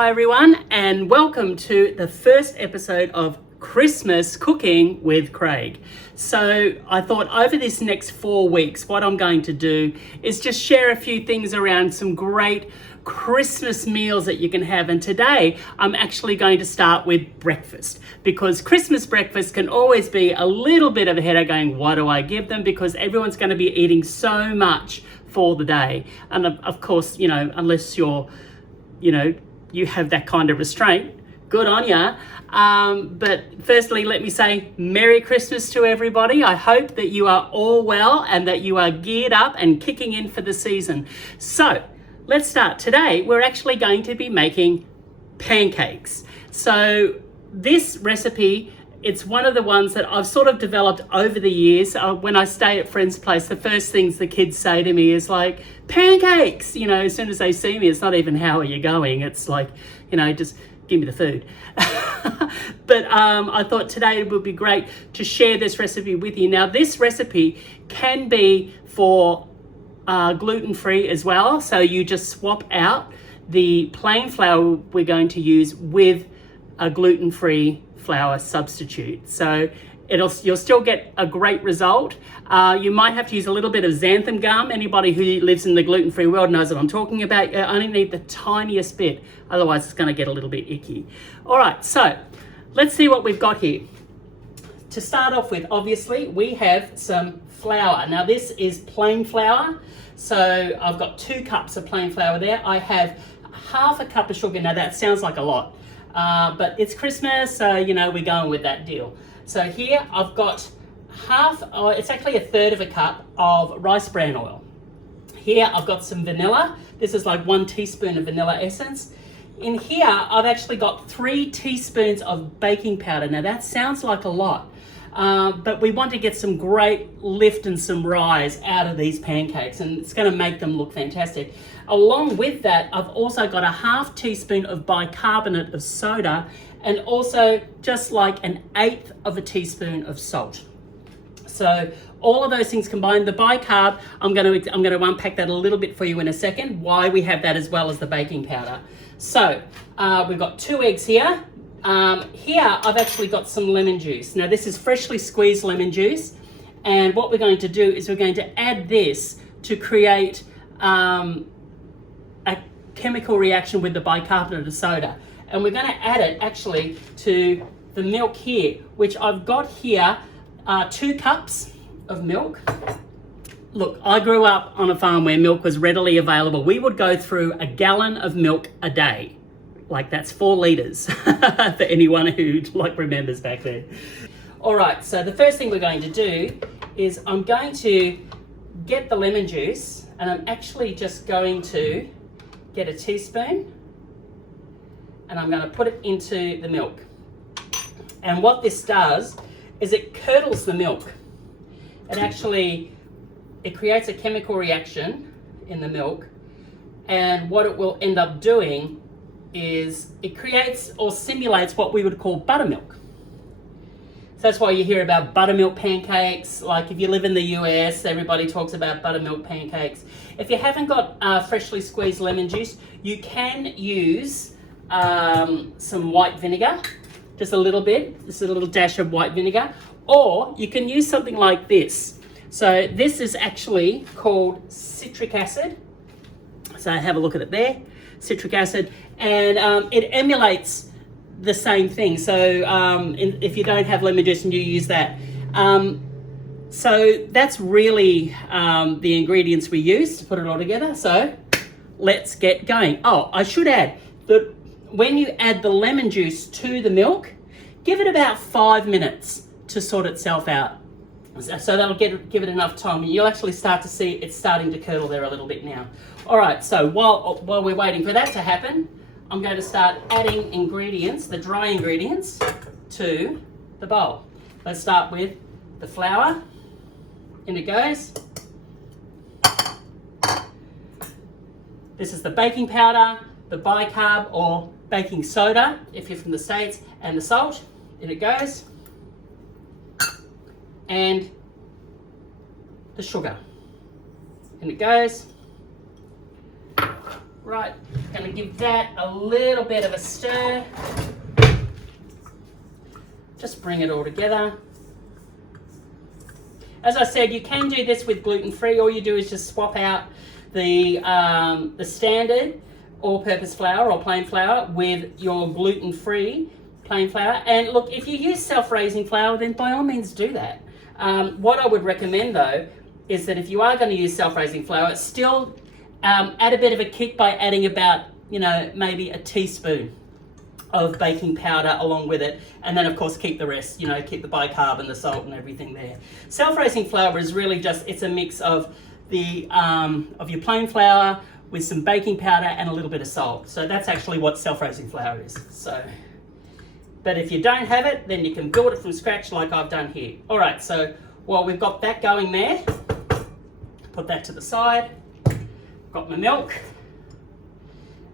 Hi everyone, and welcome to the first episode of Christmas Cooking with Craig. So I thought over this next 4 weeks, what I'm going to do is just share a few things around some great Christmas meals that you can have. And today I'm actually going to start with breakfast, because Christmas breakfast can always be a little bit of a headache going, what do I give them? Because everyone's going to be eating so much for the day. And of course, unless you have that kind of restraint, good on ya. But firstly, let me say Merry Christmas to everybody. I hope that you are all well and that you are geared up and kicking in for the season. So let's start. Today, we're actually going to be making pancakes. So this recipe, it's one of the ones that I've sort of developed over the years. When I stay at friends' place, the first things the kids say to me is like, pancakes! As soon as they see me, it's not even how are you going? It's like, just give me the food. But I thought today it would be great to share this recipe with you. Now, this recipe can be for gluten-free as well. So you just swap out the plain flour we're going to use with a gluten-free flour substitute. So you'll still get a great result. You might have to use a little bit of xanthan gum. Anybody who lives in the gluten-free world knows what I'm talking about. You only need the tiniest bit, otherwise it's going to get a little bit icky. All right, so let's see what we've got here. To start off with, obviously, we have some flour. Now this is plain flour. So I've got 2 cups of plain flour there. I have half a cup of sugar. Now that sounds like a lot, but it's Christmas, so we're going with that deal. So here I've got it's actually a third of a cup of rice bran oil. Here I've got some vanilla. This is like 1 teaspoon of vanilla essence. In here I've actually got 3 teaspoons of baking powder. Now that sounds like a lot, but we want to get some great lift and some rise out of these pancakes, and it's going to make them look fantastic. Along with that, I've also got a half teaspoon of bicarbonate of soda, and also just like 1/8 of a teaspoon of salt. So all of those things combined. The bicarb, I'm going to unpack that a little bit for you in a second, why we have that as well as the baking powder. So we've got 2 eggs here. Here I've actually got some lemon juice. Now this is freshly squeezed lemon juice, and what we're going to do is we're going to add this to create a chemical reaction with the bicarbonate of soda. And we're going to add it actually to the milk here, which I've got here 2 cups of milk. Look, I grew up on a farm where milk was readily available. We would go through a gallon of milk a day. Like that's 4 litres for anyone who remembers back then. All right, so the first thing we're going to do is I'm going to get the lemon juice, and I'm actually just going to get a teaspoon, and I'm going to put it into the milk. And what this does is it curdles the milk. It creates a chemical reaction in the milk, and what it will end up doing is it creates or simulates what we would call buttermilk. So that's why you hear about buttermilk pancakes. Like if you live in the US, everybody talks about buttermilk pancakes. If you haven't got freshly squeezed lemon juice, you can use some white vinegar, just a little bit, just a little dash of white vinegar, or you can use something like this. So this is actually called citric acid. So have a look at it there, citric acid, and it emulates the same thing. So if you don't have lemon juice and you use that. So that's really the ingredients we use to put it all together. So let's get going. Oh, I should add that when you add the lemon juice to the milk, give it about 5 minutes to sort itself out. So that'll give it enough time. You'll actually start to see it's starting to curdle there a little bit now. All right, so while we're waiting for that to happen, I'm going to start adding ingredients, the dry ingredients, to the bowl. Let's start with the flour. In it goes. This is the baking powder, the bicarb or baking soda, if you're from the States, and the salt. In it goes. And the sugar. In it goes. Right, going to give that a little bit of a stir. Just bring it all together. As I said, you can do this with gluten-free. All you do is just swap out the standard all-purpose flour or plain flour with your gluten-free plain flour. And look, if you use self-raising flour, then by all means do that. What I would recommend though is that if you are going to use self-raising flour, still add a bit of a kick by adding about, maybe a teaspoon of baking powder along with it, and then of course keep the rest, keep the bicarb and the salt and everything there. Self-raising flour is really just, it's a mix of the of your plain flour with some baking powder and a little bit of salt. So that's actually what self-raising flour is. So, but if you don't have it, then you can build it from scratch like I've done here. All right, so while we've got that going there, put that to the side. Got my milk,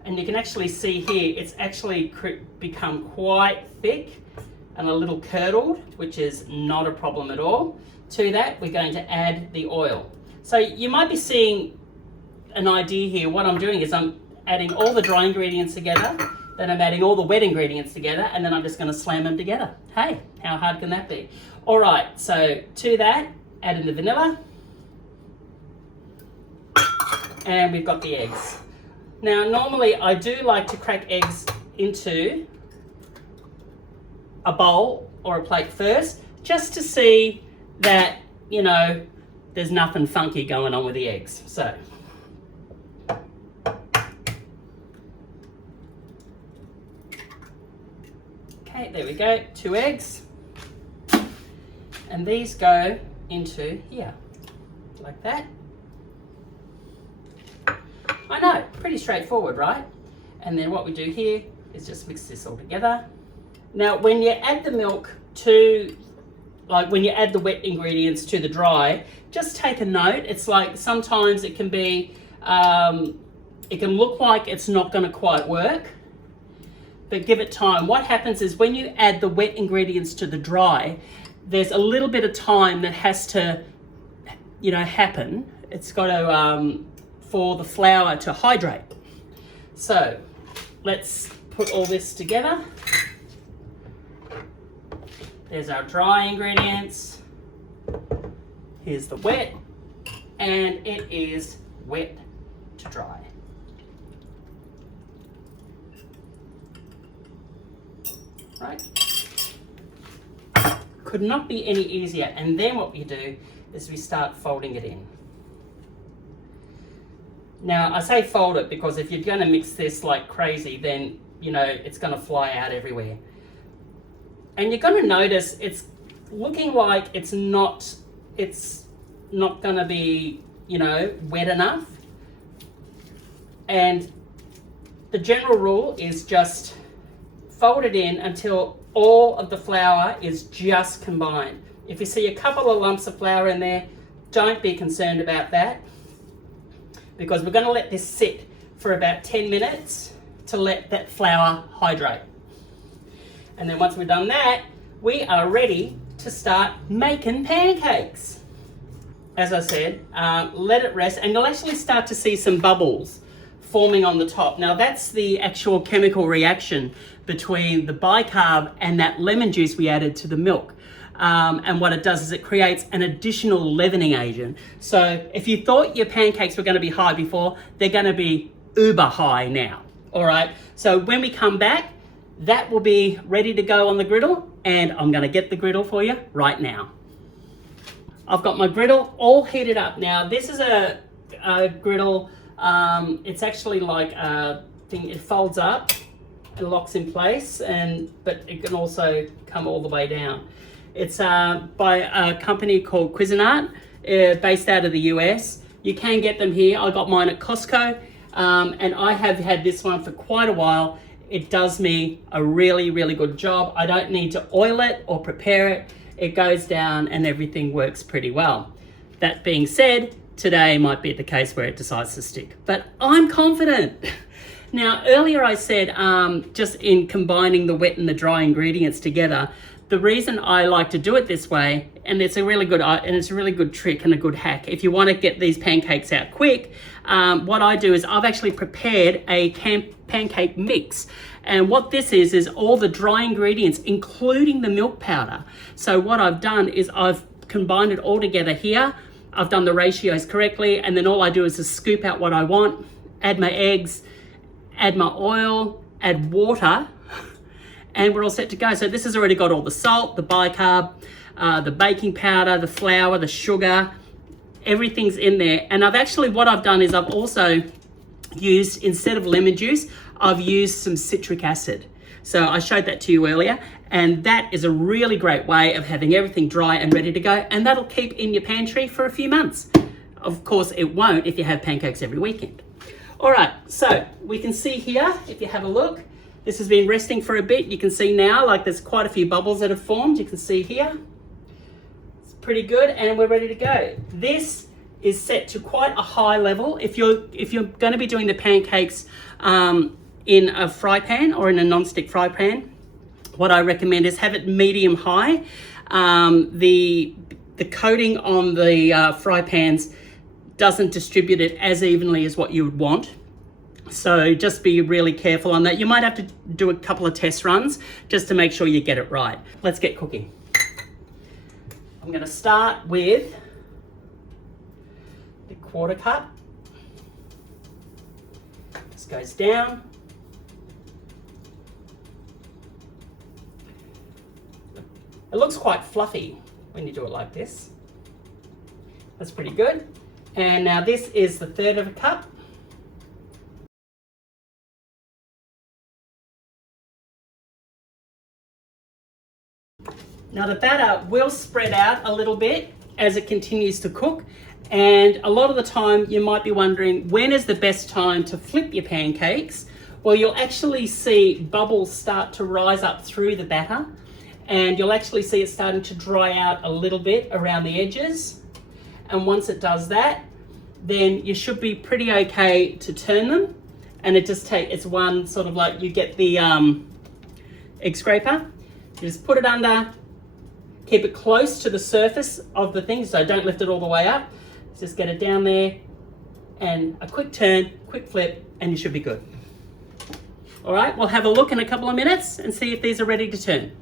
and you can actually see here it's actually become quite thick and a little curdled, which is not a problem at all. To that, we're going to add the oil. So you might be seeing an idea here. What I'm doing is I'm adding all the dry ingredients together, then I'm adding all the wet ingredients together, and then I'm just going to slam them together. Hey, how hard can that be? All right, so to that, add in the vanilla. And we've got the eggs. Now, normally I do like to crack eggs into a bowl or a plate first, just to see that, there's nothing funky going on with the eggs. So, okay, there we go, 2 eggs. And these go into here, like that. I know, pretty straightforward, right? And then what we do here is just mix this all together. Now, when you add the milk to, when you add the wet ingredients to the dry, just take a note. It's like sometimes it can be, it can look like it's not going to quite work, but give it time. What happens is when you add the wet ingredients to the dry, there's a little bit of time that has to, happen. It's got to, for the flour to hydrate. So let's put all this together. There's our dry ingredients. Here's the wet, and it is wet to dry. Right? Could not be any easier. And then what we do is we start folding it in. Now, I say fold it because if you're going to mix this like crazy, then, it's going to fly out everywhere. And you're going to notice it's looking like it's not going to be, wet enough. And the general rule is just fold it in until all of the flour is just combined. If you see a couple of lumps of flour in there, don't be concerned about that, because we're going to let this sit for about 10 minutes to let that flour hydrate. And then once we've done that, we are ready to start making pancakes. As I said, let it rest, and you'll actually start to see some bubbles forming on the top. Now that's the actual chemical reaction between the bicarb and that lemon juice we added to the milk. And what it does is it creates an additional leavening agent. So if you thought your pancakes were going to be high before, they're going to be uber high now. All right. So when we come back, that will be ready to go on the griddle, and I'm going to get the griddle for you right now. I've got my griddle all heated up. Now this is a griddle. It's actually like a thing. It folds up, it locks in place, but it can also come all the way down. It's by a company called Cuisinart, based out of the US. You can get them here. I got mine at Costco, and I have had this one for quite a while. It does me a really, really good job. I don't need to oil it or prepare it. It goes down and everything works pretty well. That being said, today might be the case where it decides to stick, but I'm confident. Now, earlier I said just in combining the wet and the dry ingredients together, The reason I like to do it this way, and it's a really good trick and a good hack. If you want to get these pancakes out quick, what I do is I've actually prepared a pancake mix. And what this is all the dry ingredients, including the milk powder. So what I've done is I've combined it all together here. I've done the ratios correctly, and then all I do is just scoop out what I want, add my eggs, add my oil, add water, and we're all set to go. So this has already got all the salt, the bicarb, the baking powder, the flour, the sugar, everything's in there. And what I've done is I've also used, instead of lemon juice, I've used some citric acid. So I showed that to you earlier, and that is a really great way of having everything dry and ready to go, and that'll keep in your pantry for a few months. Of course, it won't if you have pancakes every weekend. All right, so we can see here, if you have a look, this has been resting for a bit. You can see now, like there's quite a few bubbles that have formed. You can see here. It's pretty good, and we're ready to go. This is set to quite a high level. If you're going to be doing the pancakes in a fry pan or in a non-stick fry pan, what I recommend is have it medium high. The coating on the fry pans doesn't distribute it as evenly as what you would want. So just be really careful on that. You might have to do a couple of test runs just to make sure you get it right. Let's get cooking. I'm going to start with the 1/4 cup. This goes down. It looks quite fluffy when you do it like this. That's pretty good. And now this is the 1/3 cup. Now the batter will spread out a little bit as it continues to cook, and a lot of the time you might be wondering, when is the best time to flip your pancakes? Well, you'll actually see bubbles start to rise up through the batter, and you'll actually see it starting to dry out a little bit around the edges. And once it does that, then you should be pretty okay to turn them. And it's one sort of like, you get the egg scraper, you just put it under, keep it close to the surface of the thing, so don't lift it all the way up. Just get it down there, and a quick turn, quick flip, and you should be good. All right, we'll have a look in a couple of minutes and see if these are ready to turn.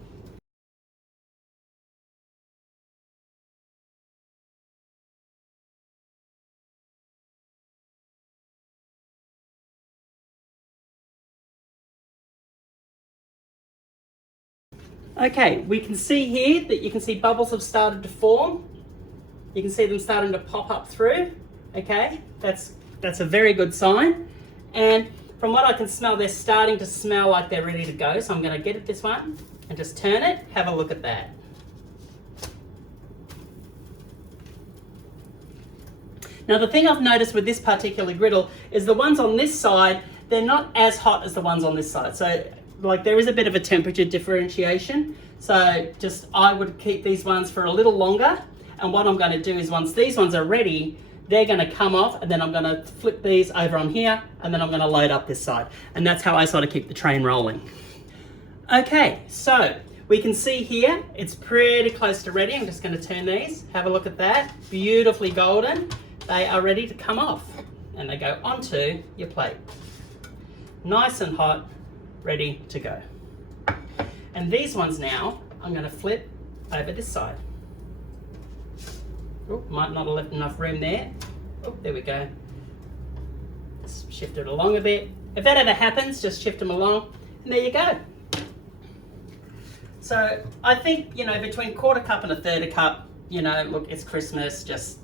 Okay, we can see here that you can see bubbles have started to form. You can see them starting to pop up through. Okay, that's a very good sign. And from what I can smell, they're starting to smell like they're ready to go. So I'm going to get at this one and just turn it. Have a look at that. Now the thing I've noticed with this particular griddle is the ones on this side, they're not as hot as the ones on this side. So like there is a bit of a temperature differentiation. So I would keep these ones for a little longer. And what I'm going to do is once these ones are ready, they're going to come off, and then I'm going to flip these over on here, and then I'm going to load up this side. And that's how I sort of keep the train rolling. Okay, so we can see here, it's pretty close to ready. I'm just going to turn these. Have a look at that. Beautifully golden. They are ready to come off, and they go onto your plate. Nice and hot, ready to go. And these ones now, I'm going to flip over this side. Oh, might not have left enough room there. Oh, there we go. Just shift it along a bit. If that ever happens, just shift them along, and there you go. So I think, between 1/4 cup and a 1/3 cup, look, it's Christmas, just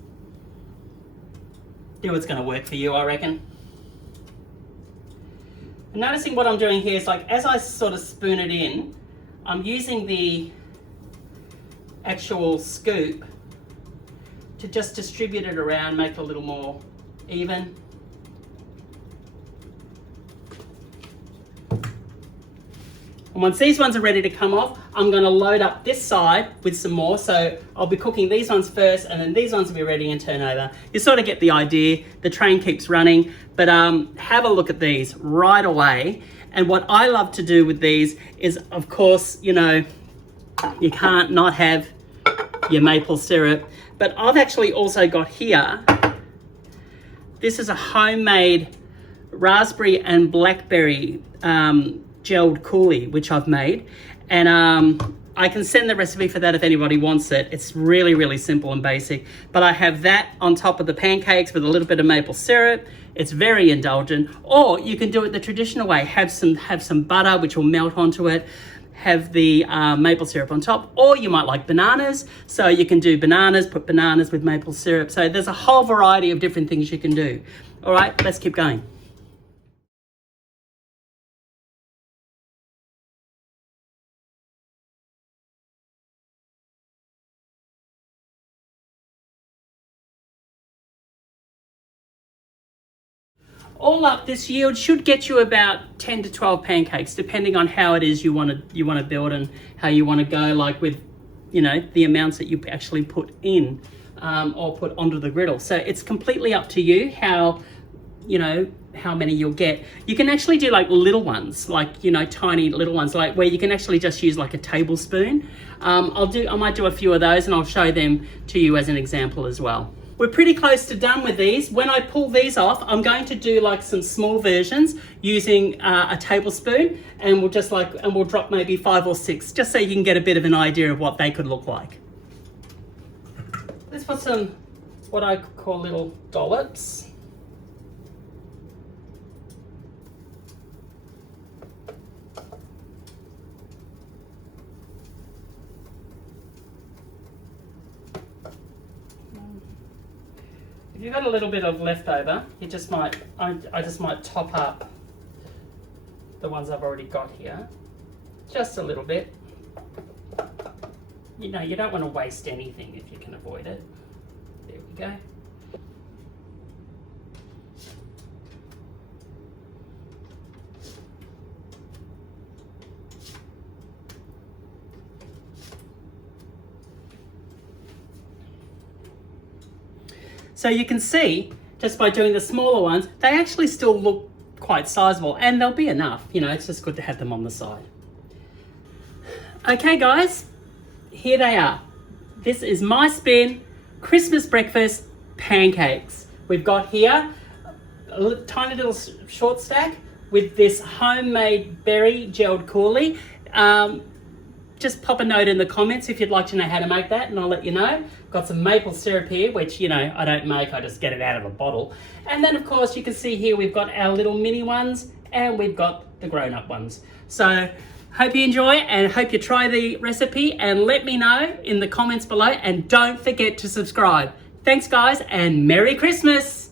do what's going to work for you, I reckon. And noticing what I'm doing here is, like, as I sort of spoon it in, I'm using the actual scoop to just distribute it around, make it a little more even. And once these ones are ready to come off, I'm going to load up this side with some more. So I'll be cooking these ones first, and then these ones will be ready and turn over. You sort of get the idea. The train keeps running, but have a look at these right away. And what I love to do with these is, of course, You can't not have your maple syrup. But I've actually also got here, this is a homemade raspberry and blackberry gelled coulis, which I've made. And I can send the recipe for that if anybody wants it. It's really, really simple and basic. But I have that on top of the pancakes with a little bit of maple syrup. It's very indulgent. Or you can do it the traditional way. Have some butter, which will melt onto it. Have the maple syrup on top. Or you might like bananas. So you can do bananas, put bananas with maple syrup. So there's a whole variety of different things you can do. All right, let's keep going. All up, this yield should get you about 10 to 12 pancakes, depending on how it is you want to build and how you want to go, like with, you know, the amounts that you actually put in or put onto the griddle. So it's completely up to you how, you know, how many you'll get. You can actually do like little ones, like, you know, tiny little ones, like where you can actually just use like a tablespoon. I might do a few of those and I'll show them to you as an example as well. We're pretty close to done with these. When I pull these off, I'm going to do like some small versions using a tablespoon, and we'll drop maybe 5 or 6, just so you can get a bit of an idea of what they could look like. Let's put some, what I call little dollops. If you've got a little bit of leftover, you just might, I just might top up the ones I've already got here, just a little bit. You know, you don't want to waste anything if you can avoid it. There we go. So you can see, just by doing the smaller ones, they actually still look quite sizable, and they'll be enough. You know, it's just good to have them on the side. Okay guys, here they are. This is my spin Christmas breakfast pancakes. We've got here a tiny little short stack with this homemade berry gelled coulis. Just pop a note in the comments if you'd like to know how to make that, and I'll let you know. Got some maple syrup here, which, you know, I don't make, I just get it out of a bottle. And then of course you can see here we've got our little mini ones and we've got the grown-up ones. So hope you enjoy and hope you try the recipe, and let me know in the comments below, and don't forget to subscribe. Thanks guys, and Merry Christmas.